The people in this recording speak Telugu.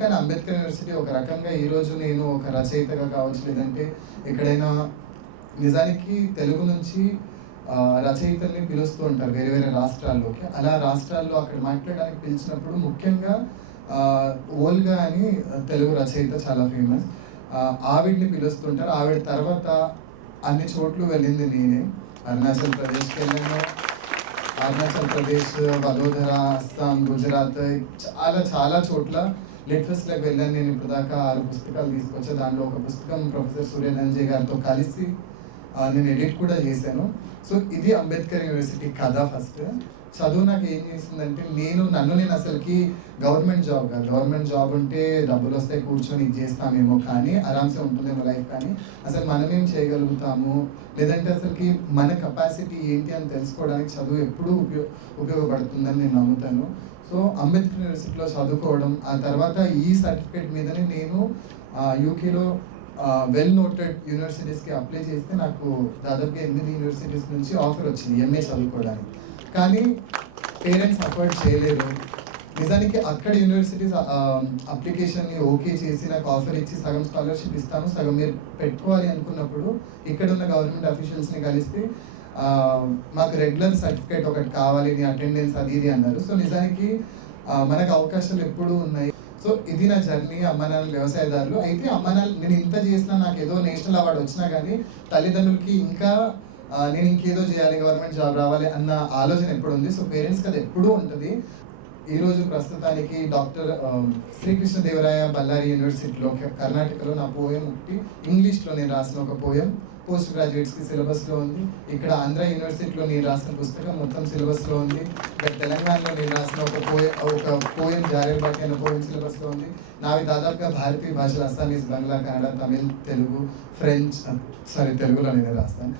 కానీ అంబేద్కర్ యూనివర్సిటీ ఒక రకంగా ఈరోజు నేను ఒక రచయితగా కావచ్చు, లేదంటే ఎక్కడైనా నిజానికి తెలుగు నుంచి రచయితల్ని పిలుస్తూ ఉంటారు వేరే వేరే రాష్ట్రాల్లోకి. అలా రాష్ట్రాల్లో అక్కడ మాట్లాడడానికి పిలిచినప్పుడు ముఖ్యంగా ఓల్గా అని తెలుగు రచయిత చాలా ఫేమస్. ఆవిడ్ని పిలుస్తుంటారు. ఆవిడ తర్వాత అన్ని చోట్ల వెళ్ళింది నేనే. అరుణాచల్ ప్రదేశ్కి వెళ్ళాను, అరుణాచల్ ప్రదేశ్, వడోదర, అస్సాం, గుజరాత్, చాలా చాలా చోట్ల లిట్ ఫెస్ట్లకు వెళ్ళాను. నేను ఇప్పుడు దాకా 6 పుస్తకాలు తీసుకొచ్చాను. దాంట్లో ఒక పుస్తకం ప్రొఫెసర్ సూర్యనంజయ్ గారితో కలిసి నేను ఎడిట్ కూడా చేశాను. సో ఇది అంబేద్కర్ యూనివర్సిటీ కథ. ఫస్ట్ చదువు నాకు ఏం చేసిందంటే, నన్ను అసలుకి గవర్నమెంట్ జాబ్ కాదు, గవర్నమెంట్ జాబ్ ఉంటే డబ్బులు వస్తాయి, కూర్చొని ఇది చేస్తామేమో, కానీ ఆరామ్సే ఉంటుందేమో లైఫ్, కానీ అసలు మనమేం చేయగలుగుతాము, లేదంటే అసలుకి మన కెపాసిటీ ఏంటి అని తెలుసుకోవడానికి చదువు ఎప్పుడూ ఉపయోగపడుతుందని నేను నమ్ముతాను. సో అంబేద్కర్ యూనివర్సిటీలో చదువుకోవడం, ఆ తర్వాత ఈ సర్టిఫికేట్ మీదనే నేను యూకేలో వెల్ నోటెడ్ యూనివర్సిటీస్కి అప్లై చేస్తే నాకు దాదాపుగా 8 యూనివర్సిటీస్ నుంచి ఆఫర్ వచ్చింది ఎంఏ చదువుకోవడానికి. కానీ పేరెంట్స్ అఫోర్డ్ చేయలేరు. నిజానికి అక్కడ యూనివర్సిటీస్ అప్లికేషన్ని ఓకే చేసి నాకు ఆఫర్ ఇచ్చి సగం స్కాలర్షిప్ ఇస్తాను, సగం మీరు పెట్టుకోవాలి అనుకున్నప్పుడు ఇక్కడ ఉన్న గవర్నమెంట్ అఫీషియల్స్ని కలిస్తే మాకు రెగ్యులర్ సర్టిఫికేట్ ఒకటి కావాలి, నీ అటెండెన్స్ అది ఇది అన్నారు. సో నిజానికి మనకు అవకాశాలు ఎప్పుడూ ఉన్నాయి. సో ఇది నా జర్నీ. అమ్మ నాన్న వ్యవసాయదారులు అయితే, అమ్మ నాన్న నేను ఇంత చేసినా, నాకు ఏదో నేషనల్ అవార్డు వచ్చినా కానీ తల్లిదండ్రులకి ఇంకా నేను ఇంకేదో చేయాలి, గవర్నమెంట్ జాబ్ రావాలి అన్న ఆలోచన ఎప్పుడు ఉంది. సో పేరెంట్స్కి అది ఎప్పుడూ ఉంటుంది. ఈరోజు ప్రస్తుతానికి డాక్టర్ శ్రీకృష్ణదేవరాయ బళ్ళారి యూనివర్సిటీలో కర్ణాటకలో నా పోయం ఒకటి ఇంగ్లీష్లో నేను రాసిన ఒక పోయం పోస్ట్ గ్రాడ్యుయేట్స్కి సిలబస్లో ఉంది. ఇక్కడ ఆంధ్ర యూనివర్సిటీలో నేను రాసిన పుస్తకం మొత్తం సిలబస్లో ఉంది. ఇక్కడ తెలంగాణలో నేను రాసిన ఒక పోయం జారేల్ బాటి అనే పోయం సిలబస్లో ఉంది. నావి దాదాపుగా భారతీయ భాషలు అస్సామీస్, బంగ్లా, కన్నడ, తమిళ్, తెలుగు, ఫ్రెంచ్, తెలుగులో నేను రాస్తాను.